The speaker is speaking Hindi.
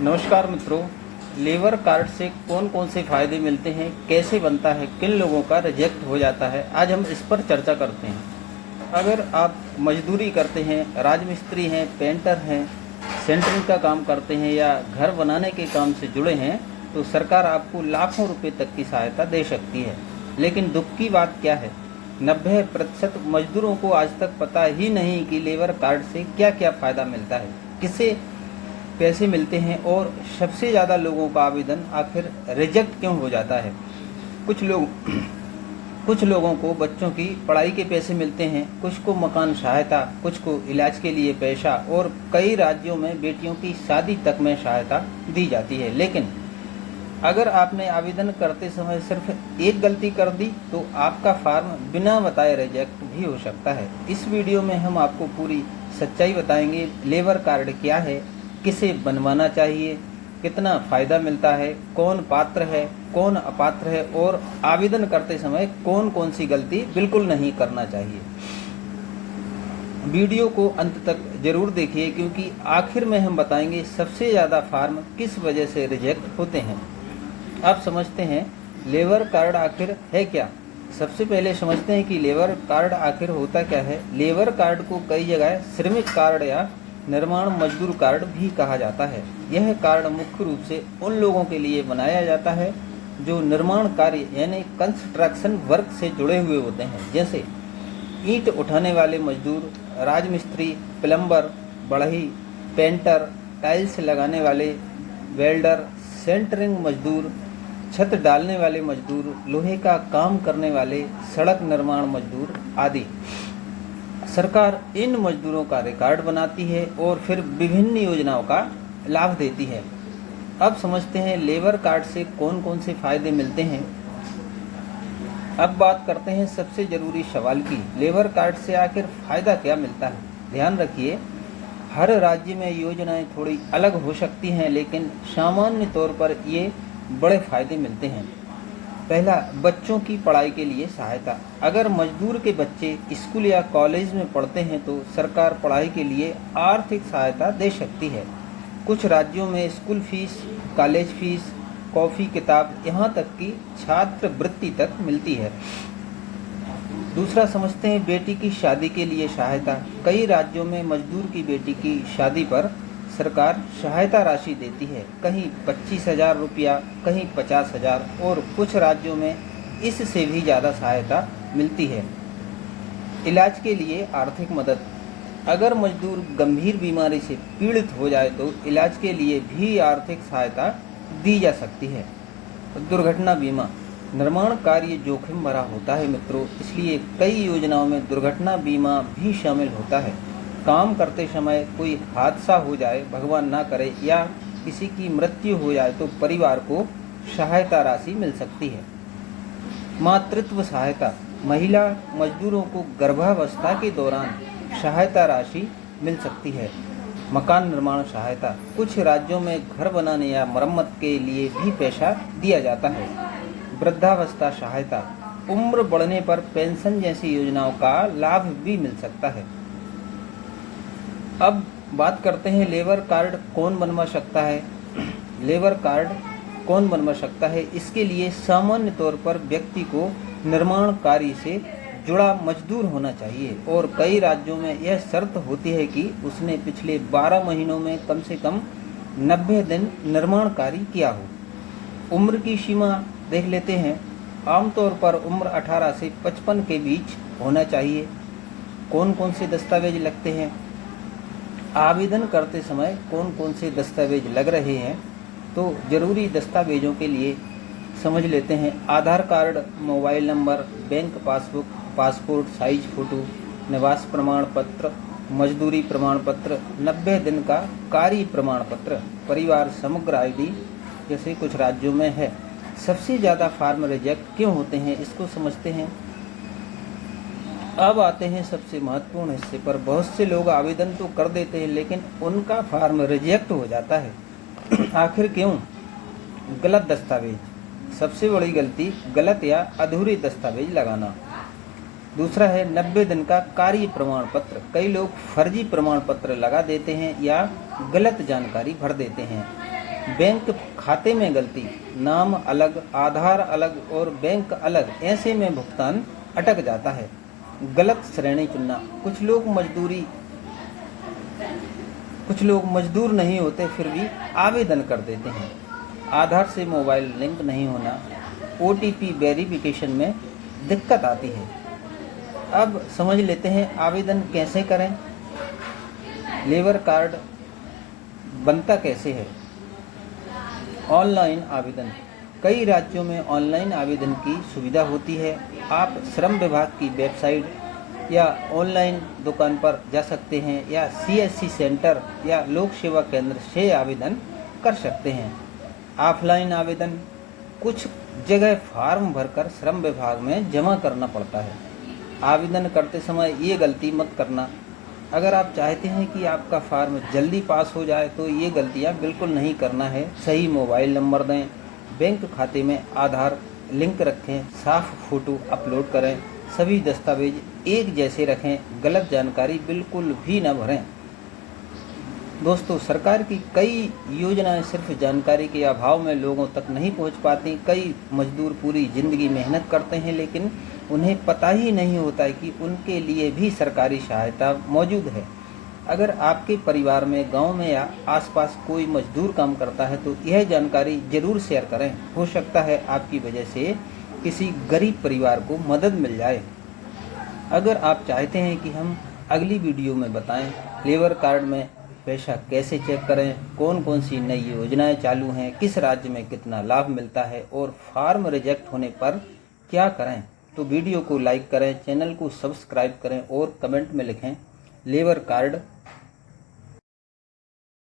नमस्कार मित्रों, लेबर कार्ड से कौन कौन से फ़ायदे मिलते हैं, कैसे बनता है, किन लोगों का रिजेक्ट हो जाता है, आज हम इस पर चर्चा करते हैं। अगर आप मजदूरी करते हैं, राजमिस्त्री हैं, पेंटर हैं, सेंटरिंग का काम करते हैं या घर बनाने के काम से जुड़े हैं तो सरकार आपको लाखों रुपए तक की सहायता दे सकती है। लेकिन दुख की बात क्या है, 90% मजदूरों को आज तक पता ही नहीं कि लेबर कार्ड से क्या क्या फ़ायदा मिलता है, किसे पैसे मिलते हैं और सबसे ज़्यादा लोगों का आवेदन आखिर रिजेक्ट क्यों हो जाता है। कुछ लोग कुछ लोगों को बच्चों की पढ़ाई के पैसे मिलते हैं, कुछ को मकान सहायता, कुछ को इलाज के लिए पैसा और कई राज्यों में बेटियों की शादी तक में सहायता दी जाती है। लेकिन अगर आपने आवेदन करते समय सिर्फ एक गलती कर दी तो आपका फॉर्म बिना बताए रिजेक्ट भी हो सकता है। इस वीडियो में हम आपको पूरी सच्चाई बताएंगे। लेबर कार्ड क्या है, किसे बनवाना चाहिए, कितना फ़ायदा मिलता है, कौन पात्र है, कौन अपात्र है और आवेदन करते समय कौन कौन सी गलती बिल्कुल नहीं करना चाहिए। वीडियो को अंत तक जरूर देखिए क्योंकि आखिर में हम बताएंगे सबसे ज़्यादा फॉर्म किस वजह से रिजेक्ट होते हैं। आप समझते हैं लेबर कार्ड आखिर है क्या। सबसे पहले समझते हैं कि लेबर कार्ड आखिर होता क्या है। लेबर कार्ड को कई जगह श्रमिक कार्ड या निर्माण मजदूर कार्ड भी कहा जाता है। यह कार्ड मुख्य रूप से उन लोगों के लिए बनाया जाता है जो निर्माण कार्य यानी कंस्ट्रक्शन वर्क से जुड़े हुए होते हैं, जैसे ईंट उठाने वाले मजदूर, राजमिस्त्री, प्लम्बर, बढ़ई, पेंटर, टाइल्स लगाने वाले, वेल्डर, सेंटरिंग मजदूर, छत डालने वाले मजदूर, लोहे का काम करने वाले, सड़क निर्माण मजदूर आदि। सरकार इन मजदूरों का रिकॉर्ड बनाती है और फिर विभिन्न योजनाओं का लाभ देती है। अब समझते हैं लेबर कार्ड से कौन कौन से फायदे मिलते हैं। अब बात करते हैं सबसे जरूरी सवाल की, लेबर कार्ड से आखिर फायदा क्या मिलता है। ध्यान रखिए, हर राज्य में योजनाएं थोड़ी अलग हो सकती हैं, लेकिन सामान्य तौर पर ये बड़े फायदे मिलते हैं। पहला, बच्चों की पढ़ाई के लिए सहायता। अगर मजदूर के बच्चे स्कूल या कॉलेज में पढ़ते हैं तो सरकार पढ़ाई के लिए आर्थिक सहायता दे सकती है। कुछ राज्यों में school fees, college fees, copy किताब, यहाँ तक कि छात्रवृत्ति तक मिलती है। दूसरा समझते हैं बेटी की शादी के लिए सहायता। कई राज्यों में मजदूर की बेटी की शादी पर सरकार सहायता राशि देती है, कहीं 25,000 रुपया, कहीं 50,000 और कुछ राज्यों में इससे भी ज़्यादा सहायता मिलती है। इलाज के लिए आर्थिक मदद। अगर मजदूर गंभीर बीमारी से पीड़ित हो जाए तो इलाज के लिए भी आर्थिक सहायता दी जा सकती है। दुर्घटना बीमा। निर्माण कार्य जोखिम भरा होता है मित्रों, इसलिए कई योजनाओं में दुर्घटना बीमा भी शामिल होता है। काम करते समय कोई हादसा हो जाए, भगवान ना करे, या किसी की मृत्यु हो जाए तो परिवार को सहायता राशि मिल सकती है। मातृत्व सहायता। महिला मजदूरों को गर्भावस्था के दौरान सहायता राशि मिल सकती है। मकान निर्माण सहायता। कुछ राज्यों में घर बनाने या मरम्मत के लिए भी पैसा दिया जाता है। वृद्धावस्था सहायता। उम्र बढ़ने पर पेंशन जैसी योजनाओं का लाभ भी मिल सकता है। अब बात करते हैं लेबर कार्ड कौन बनवा सकता है। लेबर कार्ड कौन बनवा सकता है, इसके लिए सामान्य तौर पर व्यक्ति को निर्माण कार्य से जुड़ा मजदूर होना चाहिए और कई राज्यों में यह शर्त होती है कि उसने पिछले 12 महीनों में कम से कम 90 दिन निर्माण कार्य किया हो। उम्र की सीमा देख लेते हैं। आमतौर पर उम्र 18 से 55 के बीच होना चाहिए। कौन कौन से दस्तावेज लगते हैं, आवेदन करते समय कौन कौन से दस्तावेज लग रहे हैं, तो जरूरी दस्तावेजों के लिए समझ लेते हैं। Aadhaar card, mobile number, bank passbook, passport size photo, निवास प्रमाण पत्र, मजदूरी प्रमाण पत्र, 90 दिन का कार्य प्रमाण पत्र, परिवार समग्र आईडी जैसे कुछ राज्यों में है। सबसे ज़्यादा फार्म रिजेक्ट क्यों होते हैं, इसको समझते हैं। अब आते हैं सबसे महत्वपूर्ण हिस्से पर। बहुत से लोग आवेदन तो कर देते हैं लेकिन उनका फार्म रिजेक्ट हो जाता है। आखिर क्यों? गलत दस्तावेज। सबसे बड़ी गलती गलत या अधूरे दस्तावेज लगाना। दूसरा है 90 दिन का कार्य प्रमाण पत्र। कई लोग फर्जी प्रमाण पत्र लगा देते हैं या गलत जानकारी भर देते हैं। बैंक खाते में गलती, नाम अलग, आधार अलग और बैंक अलग, ऐसे में भुगतान अटक जाता है। गलत श्रेणी चुनना, कुछ लोग मजदूर नहीं होते फिर भी आवेदन कर देते हैं। आधार से मोबाइल लिंक नहीं होना, OTP वेरिफिकेशन में दिक्कत आती है। अब समझ लेते हैं आवेदन कैसे करें। लेबर कार्ड बनता कैसे है। ऑनलाइन आवेदन, कई राज्यों में ऑनलाइन आवेदन की सुविधा होती है। आप श्रम विभाग की वेबसाइट या ऑनलाइन दुकान पर जा सकते हैं या CSC सेंटर या लोक सेवा केंद्र से आवेदन कर सकते हैं। ऑफलाइन आवेदन, कुछ जगह फॉर्म भरकर श्रम विभाग में जमा करना पड़ता है। आवेदन करते समय ये गलती मत करना। अगर आप चाहते हैं कि आपका फॉर्म जल्दी पास हो जाए तो ये गलतियां बिल्कुल नहीं करना है। सही मोबाइल नंबर दें, बैंक खाते में आधार लिंक रखें, साफ फोटो अपलोड करें, सभी दस्तावेज एक जैसे रखें, गलत जानकारी बिल्कुल भी न भरें। दोस्तों, सरकार की कई योजनाएं सिर्फ जानकारी के अभाव में लोगों तक नहीं पहुंच पाती। कई मजदूर पूरी जिंदगी मेहनत करते हैं लेकिन उन्हें पता ही नहीं होता है कि उनके लिए भी सरकारी सहायता मौजूद है। अगर आपके परिवार में, गांव में या आसपास कोई मजदूर काम करता है तो यह जानकारी जरूर शेयर करें। हो सकता है आपकी वजह से किसी गरीब परिवार को मदद मिल जाए। अगर आप चाहते हैं कि हम अगली वीडियो में बताएं लेबर कार्ड में पैसा कैसे चेक करें, कौन कौन सी नई योजनाएं चालू हैं, किस राज्य में कितना लाभ मिलता है और फॉर्म रिजेक्ट होने पर क्या करें, तो वीडियो को लाइक करें, चैनल को सब्सक्राइब करें और कमेंट में लिखें लेबर कार्ड